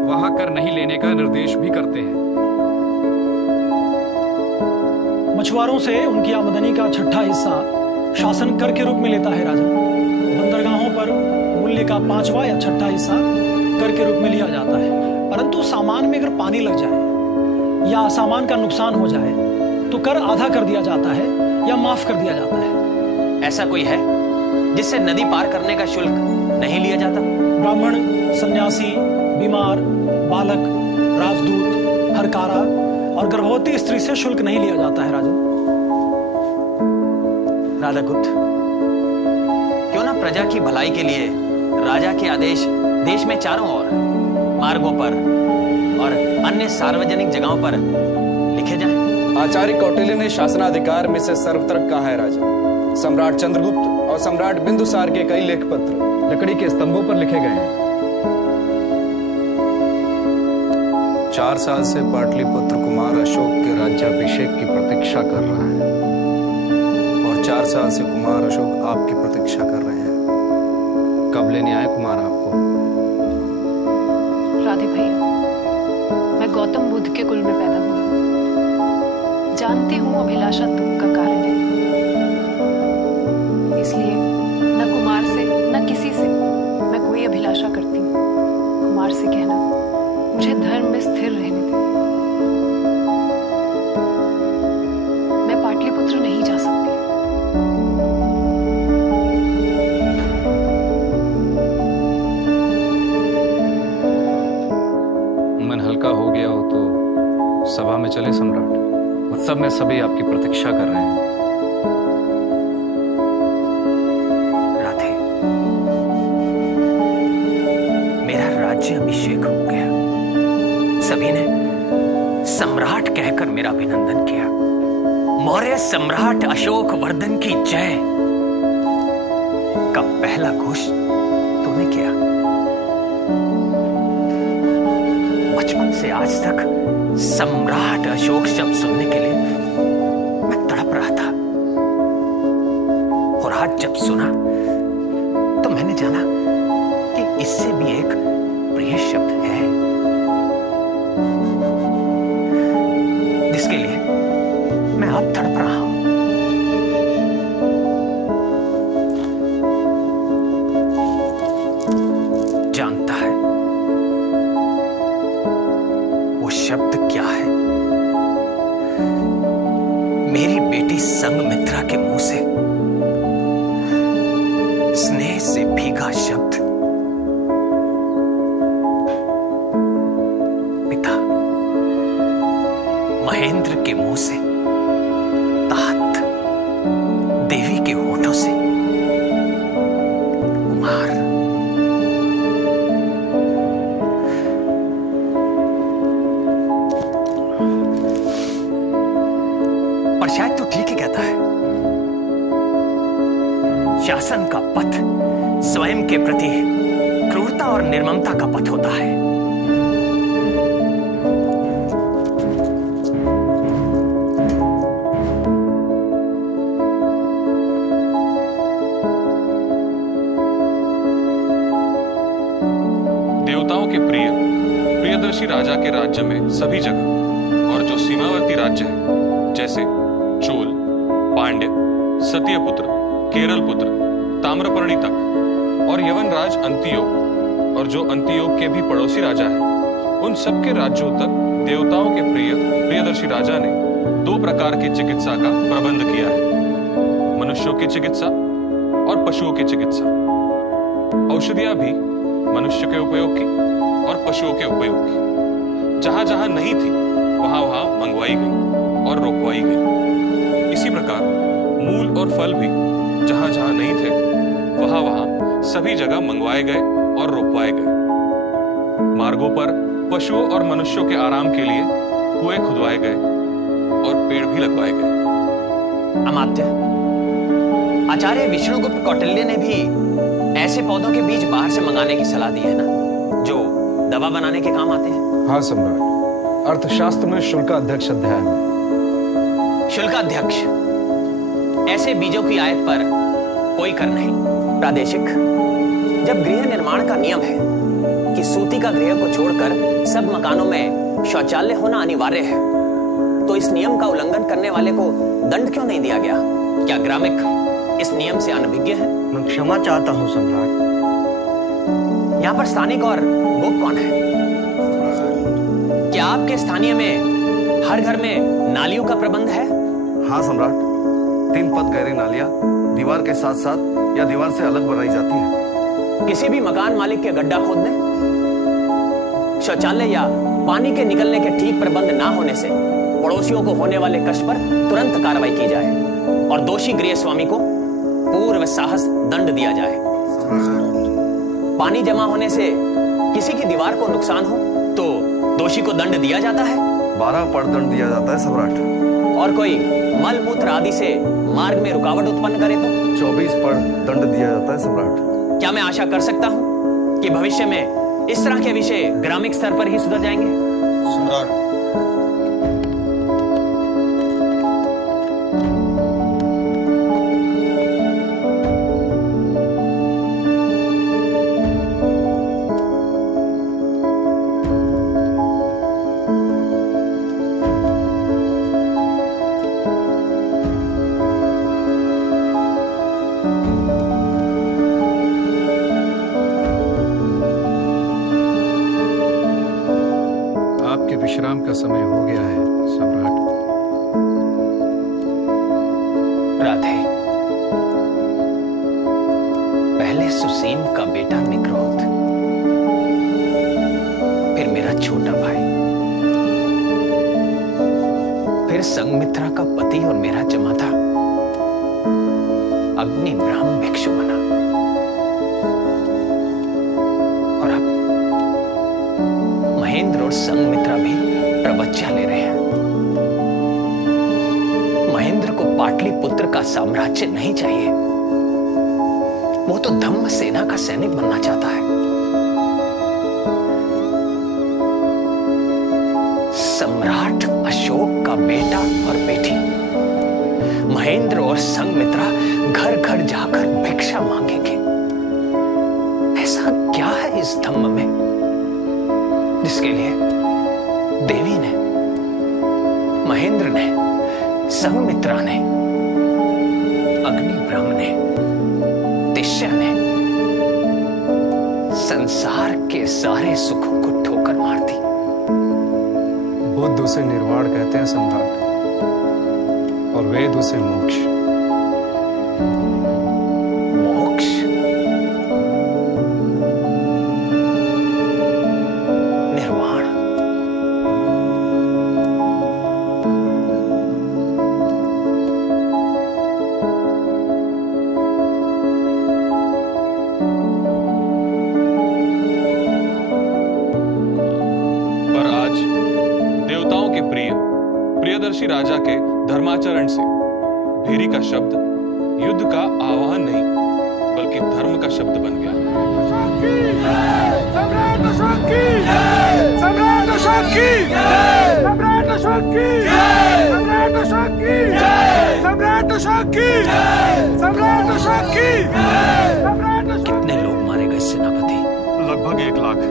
वहां कर नहीं लेने का निर्देश भी करते हैं। मछुआरों से उनकी आमदनी का 6ठा हिस्सा शासन कर के रूप में लेता है राजन। बंदरगाहों पर मूल्य का 5वां या 6ठा हिस्सा कर के रूप में लिया जाता है। परंतु सामान में अगर पानी लग जाए या सामान का नुकसान हो जाए तो कर आधा कर दिया जाता है या माफ कर दिया जाता है। ऐसा कोई है जिससे नदी पार करने का शुल्क नहीं लिया जाता? ब्राह्मण, सन्यासी, बीमार, बालक, राजदूत, हरकारा और गर्भवती स्त्री से शुल्क नहीं लिया जाता है राजन। राधागुप्त, क्यों ना प्रजा की भलाई के लिए राजा के आदेश देश में चारों ओर मार्गों पर और अन्य सार्वजनिक जगहों पर लिखे जाएं? आचार्य कौटिल्य ने शासनाधिकार में से सर्वत्र कहा है राजा। सम्राट चंद्रगुप्त और सम्राट बिंदुसार के कई लेख पत्र लकड़ी के स्तंभों पर लिखे गए हैं। 4 साल से पाटलिपुत्र कुमार अशोक के राज्याभिषेक की प्रतीक्षा कर रहा है और 4 साल से कुमार अशोक आपकी प्रतीक्षा कर रहे हैं। कब लेने आए कुमार आपको? राधे भैया, मैं गौतम बुद्ध के कुल में पैदा हुई। जानती हूँ अभिलाषा दुख का कारण है, इसलिए न कुमार से न किसी से मैं कोई अभिलाषा करती हूँ। कुमार से कहना मुझे धर्म में स्थिर रहने दे। मैं पाटलिपुत्र नहीं जा सकती। मन हल्का हो गया हो तो सभा में चले सम्राट। उत्सव में सभी आपकी प्रतीक्षा कर रहे हैं। सम्राट कहकर मेरा अभिनंदन किया। मौर्य सम्राट अशोक वर्धन की जय का पहला घोष तूने किया। बचपन से आज तक सम्राट अशोक शब्द सुनने के लिए मैं तड़प रहा था, और आज जब सुना तो मैंने जाना कि इससे भी एक प्रिय शब्द है, जिसके लिए मैं अब तड़प रहा हूं। जानता है वो शब्द क्या है? मेरी बेटी संघमित्रा के मुंह से स्नेह से भीगा शब्द पिता, महेंद्र के मुंह से तात, देवी के होठों से कुमार। पर शायद तू ठीक ही कहता है, शासन का पथ स्वयं के प्रति क्रूरता और निर्ममता का पथ होता है। देवताओं के प्रियदर्शी राजा के राज्य में सभी जगह और जो सीमावर्ती राज्य है, जैसे चोल, पांड्य, सत्यपुत्र, केरल पुत्र, ताम्रपर्णी तक, और यवनराज अंतियोग और जो अंतियोग के भी पड़ोसी राजा है, उन सब के राज्यों तक देवताओं के प्रियदर्शी राजा ने 2 प्रकार की चिकित्सा का प्रबंध किया है, मनुष्यों की चिकित्सा और पशुओं की चिकित्सा। औषधियां भी मनुष्य के उपयोग की और पशुओं के उपयोग की जहां जहां नहीं थी वहां वहां मंगवाई गई और रोकवाई गई। इसी प्रकार मूल और फल भी जहां जहां नहीं थे वहां वहां सभी जगह मंगवाए गए और रोकवाए गए। मार्गों पर पशुओं और मनुष्यों के आराम के लिए कुएं खुदवाए गए और पेड़ भी लगवाए गए। अमात्य, आचार्य विष्णुगुप्त कौटिल्य ने भी ऐसे पौधों के बीज बाहर से मंगाने की सलाह दी है ना, जो दवा बनाने के काम आते हैं। हाँ सम्राट, अर्थशास्त्र में शुल्काध्यक्ष अध्याय में। शुल्काध्यक्ष, ऐसे बीजों की आयत पर कोई कर नहीं। प्रादेशिक, जब गृह निर्माण का नियम है कि सूती का गृह को छोड़कर सब मकानों में शौचालय होना अनिवार्य है, तो इस नियम का उल्लंघन करने वाले को दंड क्यों नहीं दिया गया? क्या ग्रामिक इस नियम से अनभिज्ञ है? मैं क्षमा चाहता हूं सम्राट। यहाँ पर स्थानिक और गोप कौन है? क्या आपके स्थानीय में हर घर में नालियों का प्रबंध है? हाँ सम्राट, 3 पद गहरी नालियां दीवार के साथ साथ या दीवार से अलग बनाई जाती हैं। किसी भी मकान मालिक के गड्ढा खोदने, शौचालय या पानी के निकलने के ठीक प्रबंध ना होने से पड़ोसियों को होने वाले कष्ट पर तुरंत कार्रवाई की जाए और दोषी गृह स्वामी को पूर्व साहस दंड दिया जाए। पानी जमा होने से किसी की दीवार को नुकसान हो तो दोषी को दंड दिया जाता है। 12 पड़ दंड दिया जाता है सम्राट। और कोई मल मूत्र आदि से मार्ग में रुकावट उत्पन्न करे तो 24 पड़ दंड दिया जाता है सम्राट। क्या मैं आशा कर सकता हूं कि भविष्य में इस तरह के विषय ग्रामीण स्तर पर ही सुधर जाएंगे? सम्राट, विश्राम का समय हो गया है सम्राट। राधे, पहले सुसीम का बेटा निक्रोध, फिर मेरा छोटा भाई, फिर संघमित्रा का पति और मेरा जमाता अग्नि ब्रह्म भिक्षु बना, और अब महेंद्र और संघमित्रा भी प्रबच्चा ले रहे हैं। साम्राज्य नहीं चाहिए। वो तो धम्म सेना का सैनिक बनना चाहता है। सम्राट अशोक का बेटा और बेटी महेंद्र और संघमित्रा घर घर जाकर भिक्षा मांगेंगे। ऐसा क्या है इस धम्म में जिसके लिए देवी ने, महेंद्र ने, संघमित्रा ने, अग्नि ब्रह्म ने, तिष्य ने संसार के सारे सुखों को ठोकर मार दी। बुद्ध उसे निर्वाण कहते हैं सम्राट, और वेद उसे मोक्ष। मोक्ष? निर्वाण? पर आज देवताओं के प्रियदर्शी राजा के धर्माचरण से भेरी का शब्द युद्ध का आह्वान नहीं बल्कि धर्म का शब्द बन गया। सम्राट अशोक की जय! सम्राट अशोक की जय! सम्राट अशोक की जय! सम्राट अशोक की जय! सम्राट अशोक की जय! सम्राट अशोक की जय! सम्राट अशोक। कितने लोग मारे गए सेनापति? लगभग 1 लाख।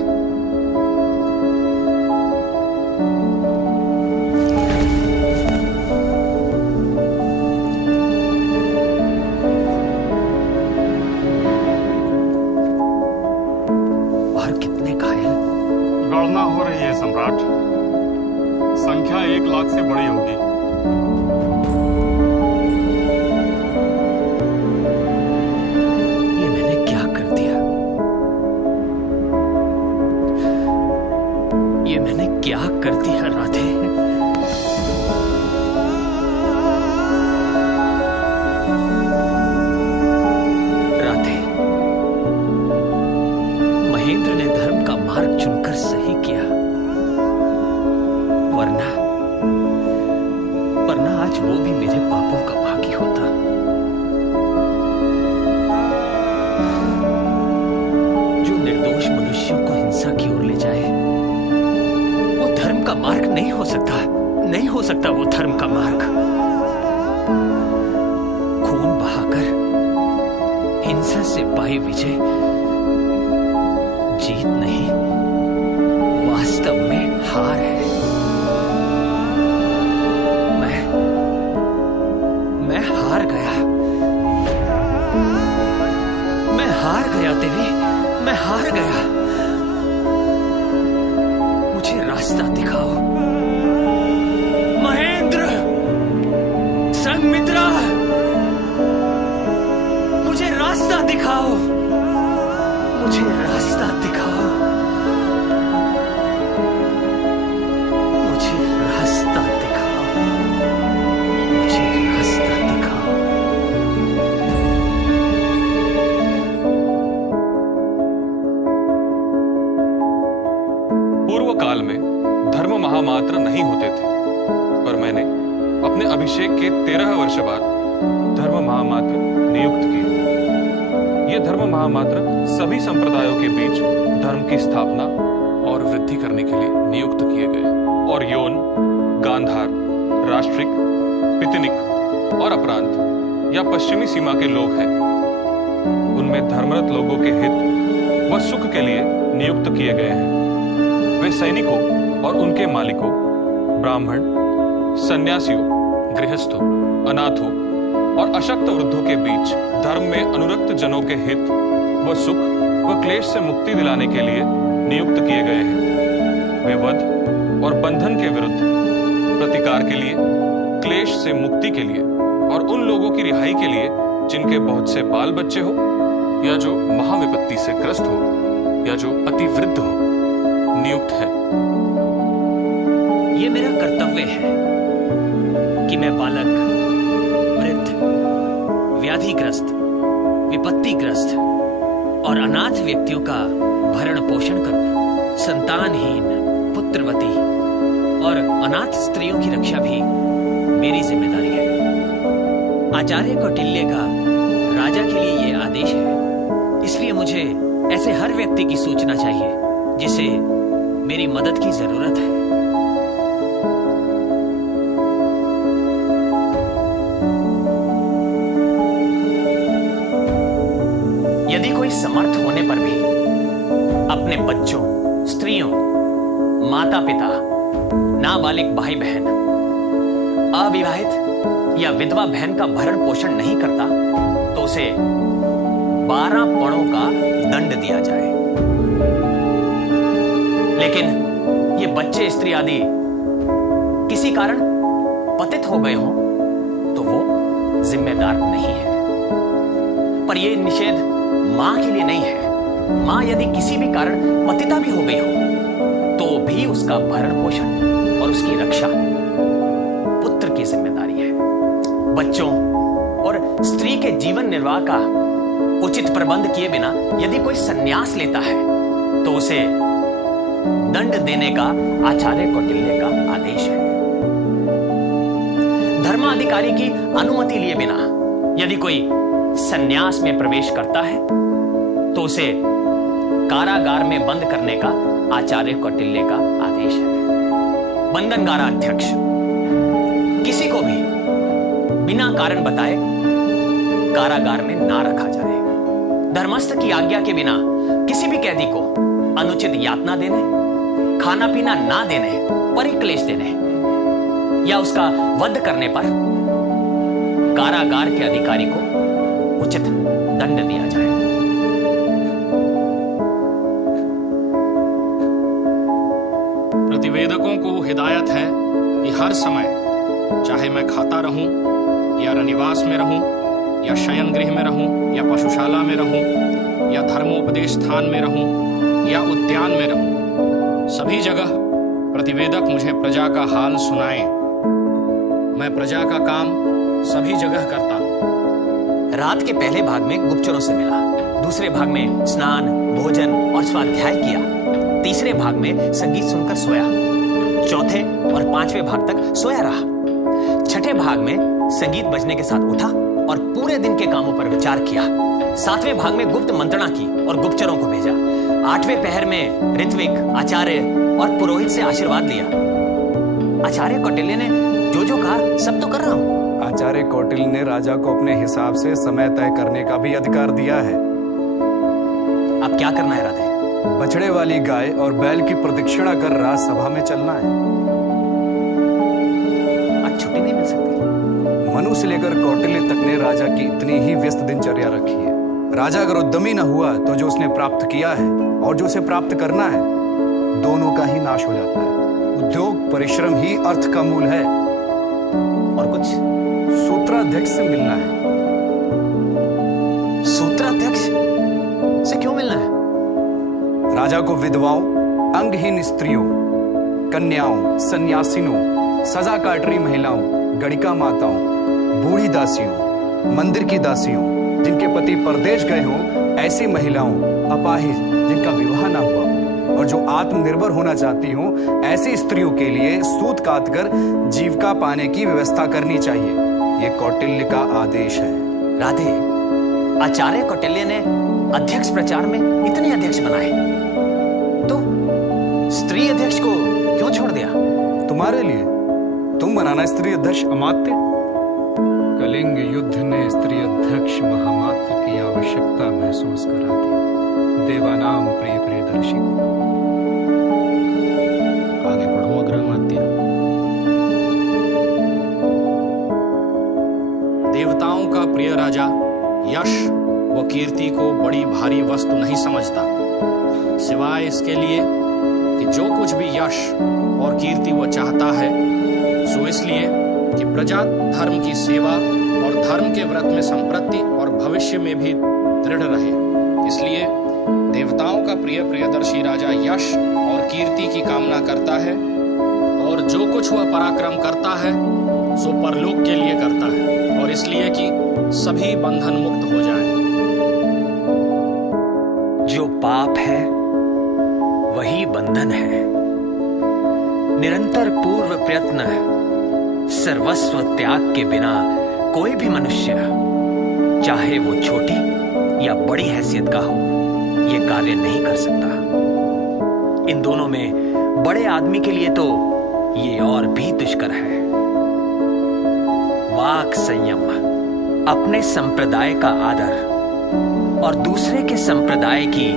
गणना हो रही है सम्राट, संख्या 1 लाख से बड़ी होगी। ये मैंने क्या कर दिया? ये मैंने क्या कर दिया राधे? राधे, महेंद्र ने धर्म का मार्ग चुनकर सही किया, वरना आज वो भी मेरे पापों का भागी होता। जो निर्दोष मनुष्यों को हिंसा की ओर ले जाए वो धर्म का मार्ग नहीं हो सकता, नहीं हो सकता वो धर्म का मार्ग। खून बहाकर हिंसा से पाई विजय जीत नहीं, वास्तव में हार है। मैं हार गया, मैं हार गया देवी, मैं हार गया। मुझे रास्ता दिखाओ महेंद्र, संघमित्रा, मुझे रास्ता दिखाओ, मुझे रास्ता दिखाओ, मुझे रास्ता दिखाओ, मुझे रास्ता दिखाओ। पूर्व काल में धर्म महामात्र नहीं होते थे, पर मैंने अपने अभिषेक के 13 वर्ष बाद धर्म महामात्र नियुक्त किए। ये धर्म महामात्र सभी संप्रदायों के बीच धर्म की स्थापना और वृद्धि करने के लिए नियुक्त किए गए, और यौन, गांधार, राष्ट्रिक, पितनिक और अपरांत या पश्चिमी सीमा के लोग हैं। उनमें धर्मरत लोगों के हित व सुख के लिए नियुक्त किए गए हैं। वे सैनिकों और उनके मालिकों, ब्राह्मण, सन्यासियों, गृहस्थों, अनाथों और अशक्त वृद्धों के बीच धर्म में अनुरक्त जनों के हित व सुख व क्लेश से मुक्ति दिलाने के लिए नियुक्त किए गए हैं। वे वध और बंधन के विरुद्ध प्रतिकार के लिए, क्लेश से मुक्ति के लिए और उन लोगों की रिहाई के लिए जिनके बहुत से बाल बच्चे हो या जो महाविपत्ति से ग्रस्त हो या जो अति वृद्ध हो, नियुक्त है। ये मेरा कर्तव्य है कि मैं बालक, वृद्ध, व्याधिग्रस्त, विपत्तिग्रस्त और अनाथ व्यक्तियों का भरण पोषण करूं। संतानहीन, पुत्रवती और अनाथ स्त्रियों की रक्षा भी मेरी जिम्मेदारी है। आचार्य कौटिल्य का राजा के लिए ये आदेश है, इसलिए मुझे ऐसे हर व्यक्ति की सूचना चाहिए जिसे मेरी मदद की जरूरत है। यदि कोई समर्थ होने पर भी अपने बच्चों, स्त्रियों, माता पिता, नाबालिग भाई बहन, अविवाहित या विधवा बहन का भरण पोषण नहीं करता तो उसे 12 पणों का दंड दिया जाए। लेकिन ये बच्चे, स्त्री आदि किसी कारण पतित हो गए हों तो वो जिम्मेदार नहीं है। पर यह निषेध मां के लिए नहीं है। मां यदि किसी भी कारण पतिता भी हो गई हो तो भी उसका भरण पोषण और उसकी रक्षा पुत्र की जिम्मेदारी है। बच्चों और स्त्री के जीवन निर्वाह का उचित प्रबंध किए बिना यदि कोई संन्यास लेता है तो उसे दंड देने का आचार्य कौटिल्य का आदेश है। धर्माधिकारी की अनुमति लिए बिना यदि कोई संन्यास में प्रवेश करता है तो उसे कारागार में बंद करने का आचार्य कौटिल्य का आदेश है। बंधनगाराध्यक्ष किसी को भी बिना कारण बताए कारागार में ना रखा जाए। धर्मस्थ की आज्ञा के बिना किसी भी कैदी को अनुचित यातना देने, खाना पीना ना देने, परिक्लेश देने या उसका वध करने पर कारागार के अधिकारी को उचित दंड दिया जाए। प्रतिवेदकों को हिदायत है कि हर समय, चाहे मैं खाता रहूं या रनिवास में रहूं या शयन गृह में रहूं या पशुशाला में रहूं या धर्मोपदेश स्थान में रहूं या उद्यान में रहूं, सभी जगह प्रतिवेदक मुझे प्रजा का हाल सुनाएं। मैं प्रजा का काम सभी जगह करता हूं। रात के पहले भाग में गुप्तचरों से मिला, दूसरे भाग में स्नान, भोजन और स्वाध्याय किया, तीसरे भाग में संगीत सुनकर सोया, चौथे और पांचवें भाग तक सोया रहा, छठे भाग में संगीत बजने के साथ उठा और पूरे दिन के कामों पर विचार किया, सातवें भाग में गुप्त मंत्रणा की और गुप्तचरों को भेजा, आठवें पहर में ऋत्विक, आचार्य और पुरोहित से आशीर्वाद लिया। आचार्य कौटिल्य ने जो जो कहा सब तो कर रहा हूं। आचार्य कौटिल्य ने राजा को अपने हिसाब से समय तय करने का भी अधिकार दिया है। अब क्या करना है राधे? बछड़े वाली गाय और बैल की प्रदक्षिणा कर राजसभा में चलना है। आज छुट्टी नहीं मिल सकती। मनु से लेकर कौटिल्य तक ने राजा की इतनी ही व्यस्त दिनचर्या रखी है। राजा अगर उद्यमी न हुआ तो जो उसने प्राप्त किया है और जो उसे प्राप्त करना है, दोनों का ही नाश हो जाता है। उद्योग, परिश्रम ही अर्थ का मूल है। और कुछ? सूत्राध्यक्ष से मिलना है। सूत्राध्यक्ष से क्यों मिलना है? राजा को विधवाओं, अंगहीन स्त्रियों, कन्याओं, सन्यासिनों, सजा काट रही महिलाओं, गणिका माताओं, बूढ़ी दासियों, मंदिर की दासियों, जिनके पति परदेश गए हों, ऐसी महिलाओं, अपाहिज जिनका विवाह ना हुआ और जो आत्मनिर्भर होना चाहती हों, ऐसी स्त्रियों के लिए सूत काटकर जीविका पाने की व्यवस्था करनी चाहिए। ये कौटिल्य का आदेश है। राधे, आचार्य कौटिल्य ने अध्यक्ष प्रचार में इतने अध्यक्ष बनाए, तो स्त्री अध्यक्ष को क्यों छोड़ दिया? तुम्हारे लिए। तुम बनाना स्त्री अध्यक्ष। अमात्य, कलिंग युद्ध ने स्त्री अध्यक्ष महामात्र की आवश्यकता महसूस करा दी देवानाम प्रिय प्रियदर्शी को। आगे पढ़ो अग्रमात्य। देवताओं का प्रिय राजा यश व कीर्ति को बड़ी भारी वस्तु नहीं समझता, सिवाय इसके लिए कि जो कुछ भी यश और कीर्ति वो चाहता है सो इसलिए कि प्रजा धर्म की सेवा और धर्म के व्रत में संप्रति और भविष्य में भी दृढ़ रहे। इसलिए देवताओं का प्रिय प्रियदर्शी राजा यश और कीर्ति की कामना करता है और जो कुछ वह पराक्रम करता है सो परलोक के लिए करता है और इसलिए कि सभी बंधन मुक्त हो जाएं। जो पाप है वही बंधन है। निरंतर पूर्व प्रयत्न, सर्वस्व त्याग के बिना कोई भी मनुष्य, चाहे वो छोटी या बड़ी हैसियत का हो, ये कार्य नहीं कर सकता। इन दोनों में बड़े आदमी के लिए तो ये और भी दुष्कर है। वाक संयम, अपने संप्रदाय का आदर और दूसरे के संप्रदाय की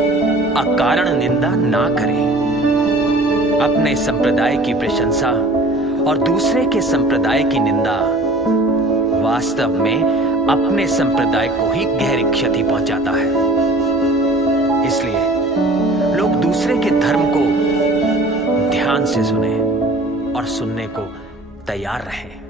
अकारण निंदा ना करें। अपने संप्रदाय की प्रशंसा और दूसरे के संप्रदाय की निंदा वास्तव में अपने संप्रदाय को ही गहरी क्षति पहुंचाता है। इसलिए लोग दूसरे के धर्म को ध्यान से सुने और सुनने को तैयार रहें।